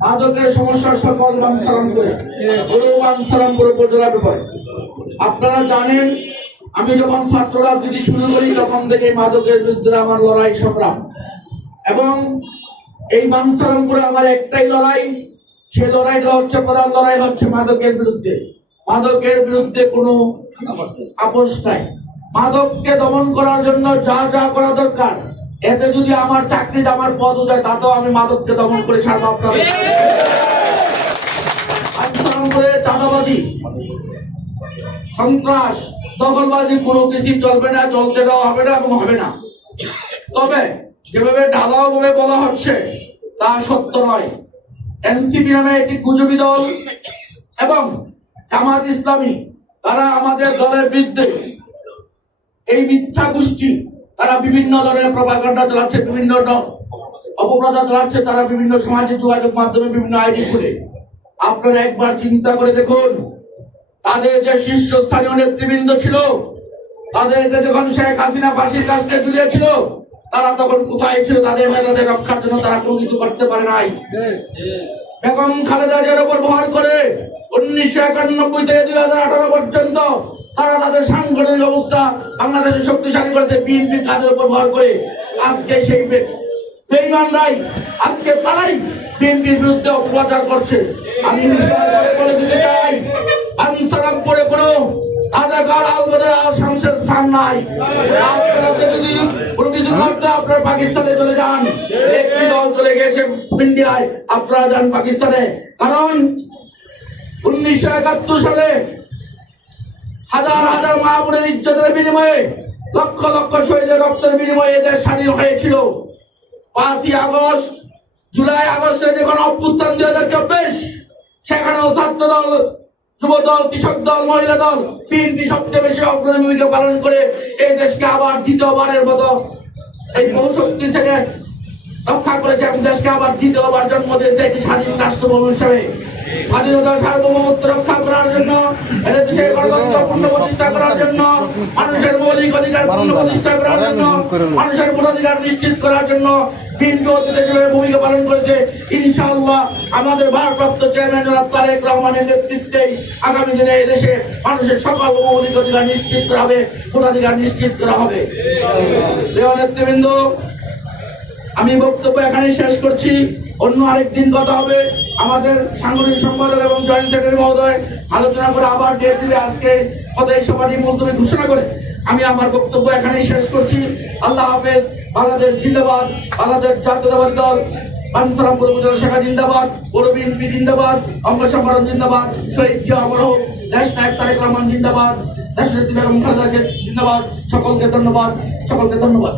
মাদকের সমস্যার সকল বাঞ্ছারামপুরে পুরো বাঞ্ছারামপুর উপজেলা ব্যাপারে আপনারা জানেন, আমি যখন ছাত্র রাজনীতি শুরু করি, তখন থেকে মাদকের বিরুদ্ধে আমার লড়াই সংগ্রাম। এবং এই বাঞ্ছারামপুরে আমার একটাই লড়াই, সে লড়াইটা হচ্ছে, প্রধান লড়াই হচ্ছে মাদকের বিরুদ্ধে। মাদকের বিরুদ্ধে কোনো আপোষ নাই। মাদককে দমন করার জন্য যা যা করা দরকার এতে যদি আমার চাকরি আমার পদ যায় তাতেও আমি মাদককে দমন করে ছাড়বো আপনাদের। করে চাঁদাবাজি সন্ত্রাস দখলবাজি কোনো কিছু চলবে না চলতে দেওয়া হবে না এবং হবে না। তবে যেভাবে ঢালাও ভাবে বলা হচ্ছে তা সত্য নয়। এনসিপি নামে একটি গুজবি দল এবং জামাত ইসলামী তারা আমাদের দলের বিরুদ্ধে এই মিথ্যা গোষ্ঠী তারা বিভিন্ন ধরনের প্রপাগান্ডা চালাচ্ছে, বিভিন্ন অপপ্রচার চালাচ্ছে, তারা বিভিন্ন সামাজিক যোগাযোগ মাধ্যমে বিভিন্ন আইডি খুলে। আপনারা একবার চিন্তা করে দেখুন, তাদের যে শীর্ষস্থানীয় নেতৃবৃন্দ ছিল তাদেরকে যখন শেখ হাসিনা ফাঁসির কাছে ঝুলিয়েছিল তারা তখন কোথায় ছিল, তাদের মেধাদের রক্ষার জন্য তারা কোনো কিছু করতে পারে নাই। বেগম খালেদা জিয়ার উপর ভর করে উনিশশো একানব্বই থেকে দুই হাজার আঠারো পর্যন্ত তারা তাদের সাংগঠনিক অবস্থা বাংলাদেশে শক্তিশালী করেছে, বিএনপি কাজের উপর ভর করে। আজকে সেই বে- বেঈমানরাই আজকে তারাই বিএনপির বিরুদ্ধে অপপ্রচার করছে। আমি বলে দিতে চাই আনসারামপুরে কোনো রাজাকার আলবদর আল শামসের স্থান নাই। আপনারা যদি কোনো কিছু করতে আপনারা পাকিস্তানে চলে যান, একটি দল চলে গেছে ইন্ডিয়ায়, আপনারা যান পাকিস্তানে। কারণ উনিশশো একাত্তর সালে হাজার হাজার মা বোনের ইজ্জতের বিনিময়ে, লক্ষ লক্ষ শহীদের রক্তের বিনিময়ে এদের স্বাধীন হয়েছিল। পাঁচই আগস্ট, জুলাই আগস্টে যখন অভ্যুত্থান দুই হাজার চব্বিশ, সেখানেও ছাত্র দল যুব দল কৃষক দল, মহিলা দল, বিএনপি সবচেয়ে বেশি অগ্রণী ভূমিকা পালন করে এই দেশকে আবার দ্বিতীয়বারের মতো এই বহুশক্তি থেকে রক্ষা করেছে এবং দেশকে আবার দ্বিতীয়বার জন্ম দিয়েছে একটি স্বাধীন রাষ্ট্রভূমি হিসেবে। স্বাধীনতা সার্বভৌমত্ব রক্ষা করার জন্য এটা দেশে গণতন্ত্র পূর্ণ প্রতিষ্ঠা করার জন্য মানুষের মৌলিক অধিকার পূর্ণ প্রতিষ্ঠা করার জন্য মানুষের ভোটাধিকার নিশ্চিত করার জন্য বিএনপি অতীতে যেভাবে ভূমিকা পালন করেছে ইনশাআল্লাহ আমাদের ভারপ্রাপ্ত চেয়ারম্যান জনাব তারেক রহমানের নেতৃত্বে আগামী দিনে এই দেশে মানুষের সকল মৌলিক অধিকার নিশ্চিত করা হবে ভোটাধিকার নিশ্চিত করা হবে। নেতৃবৃন্দ আমি বক্তব্য এখানেই শেষ করছি। অন্য আরেকদিন কথা হবে। আমাদের সাংগঠনিক সম্পাদক এবং জয়েন্ট সেক্রেটারি মহোদয় আলোচনা করে আবার ডেট দিবে আজকে। পদের সভাটি মুলতবি ঘোষণা করে, আমি আমার বক্তব্য এখানেই শেষ করছি। আল্লাহ হাফেজ, বাংলাদেশ জিন্দাবাদ, বাংলাদেশ জাতীয়তাবাদী দল পানসারামপুর উপজেলা শাখা জিন্দাবাদ পৌর বি জিন্দাবাদ অঙ্গ সম্পাদক জিন্দাবাদ, শহীদ জিয়া অমর হোক দেশ তারেক রহমান জিন্দাবাদ খালেদা জিন্দাবাদ, সকলকে ধন্যবাদ সকলকে ধন্যবাদ।